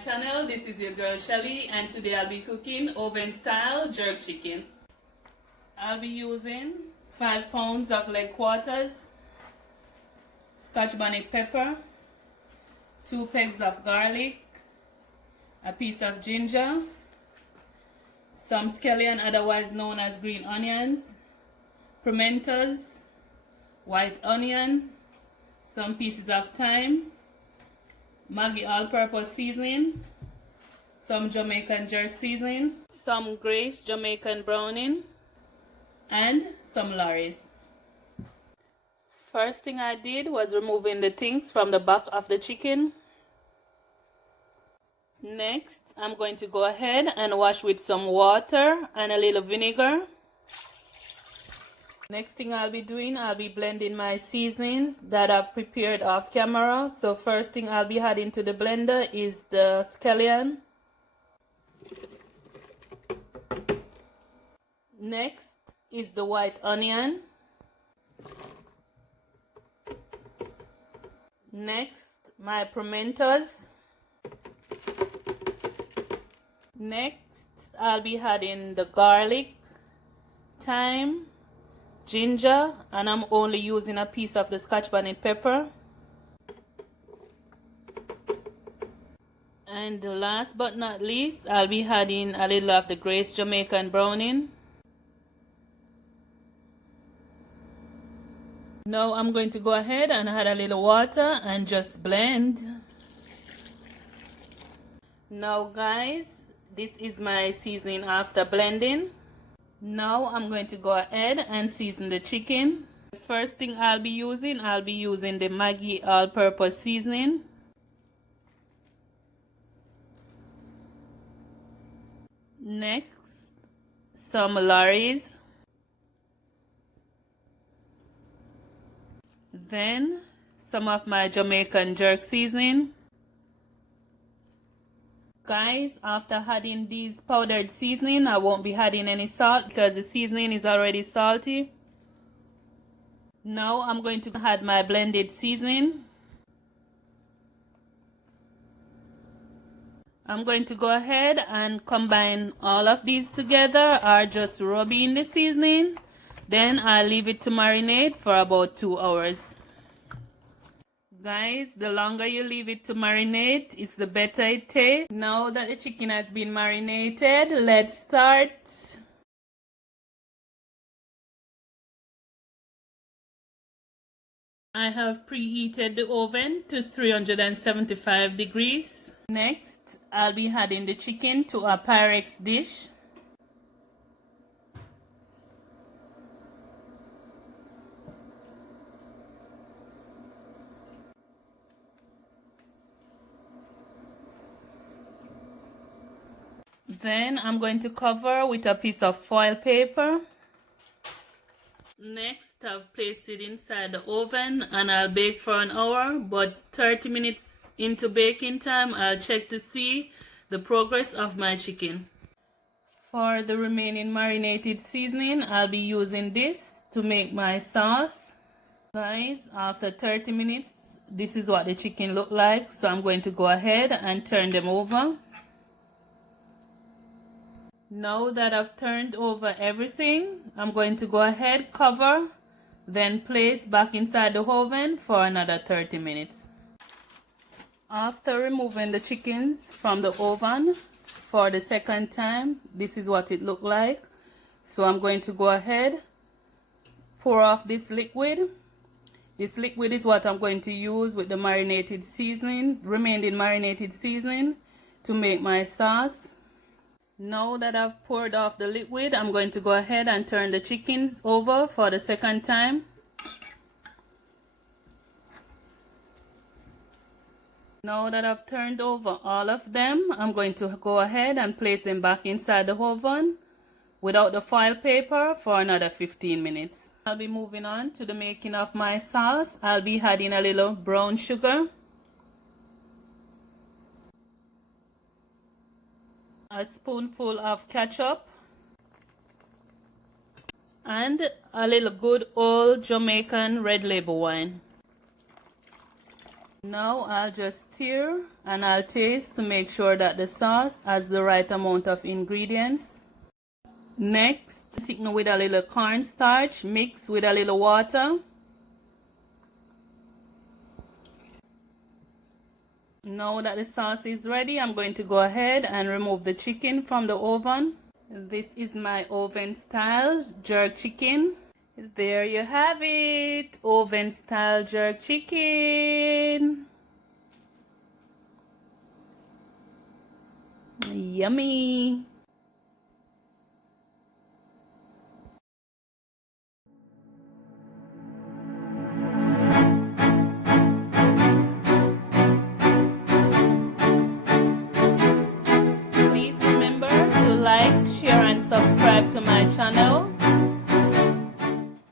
channel. This is your girl Shelly, and today I'll be cooking oven style jerk chicken. I'll be using 5 pounds of leg quarters, Scotch bonnet pepper, 2 pegs of garlic, a piece of ginger, some scallion, otherwise known as green onions, pimentos, white onion, some pieces of thyme, Maggi all-purpose seasoning, some Jamaican jerk seasoning, some Grace Jamaican browning, and some Lorry's. First thing I did was removing the things from the back of the chicken. Next, I'm going to go ahead and wash with some water and a little vinegar. Next thing I'll be doing, I'll be blending my seasonings that I've prepared off camera. So first thing I'll be adding to the blender is the scallion. Next is the white onion. Next, my pimentos. Next, I'll be adding the garlic, thyme, ginger, and I'm only using a piece of the Scotch bonnet pepper. And last but not least, I'll be adding a little of the Grace Jamaican browning. Now I'm going to go ahead and add a little water and just blend. Now guys, this is my seasoning after blending. Now I'm going to go ahead and season the chicken. The first thing I'll be using the Maggi all-purpose seasoning. Next, some Lorry's. Then some of my Jamaican jerk seasoning. Guys, after adding these powdered seasoning, I won't be adding any salt because the seasoning is already salty. Now I'm going to add my blended seasoning. I'm going to go ahead and combine all of these together or just rub in the seasoning. Then I'll leave it to marinate for about 2 hours. Guys, the longer you leave it to marinate, it's the better it tastes. Now that the chicken has been marinated, let's start. I have preheated the oven to 375 degrees. Next, I'll be adding the chicken to a Pyrex dish. Then I'm going to cover with a piece of foil paper. Next, I've placed it inside the oven and I'll bake for an hour, but 30 minutes into baking time, I'll check to see the progress of my chicken. For the remaining marinated seasoning, I'll be using this to make my sauce. Guys, after 30 minutes, this is what the chicken look like, so I'm going to go ahead and turn them over. Now that I've turned over everything, I'm going to go ahead, cover, then place back inside the oven for another 30 minutes. After removing the chickens from the oven for the second time, this is what it looked like. So I'm going to go ahead, pour off this liquid. This liquid is what I'm going to use with the marinated seasoning, remaining marinated seasoning, to make my sauce. Now that I've poured off the liquid, I'm going to go ahead and turn the chickens over for the second time. Now that I've turned over all of them, I'm going to go ahead and place them back inside the oven without the foil paper for another 15 minutes. I'll be moving on to the making of my sauce. I'll be adding a little brown sugar, a spoonful of ketchup, and a little good old Jamaican red label wine. Now I'll just stir and I'll taste to make sure that the sauce has the right amount of ingredients. Next, thicken with a little cornstarch, mix with a little water. Now that the sauce is ready, I'm going to go ahead and remove the chicken from the oven. This is my oven style jerk chicken. There you have it, oven style jerk chicken. Yummy. Please remember to like, share and subscribe to my channel.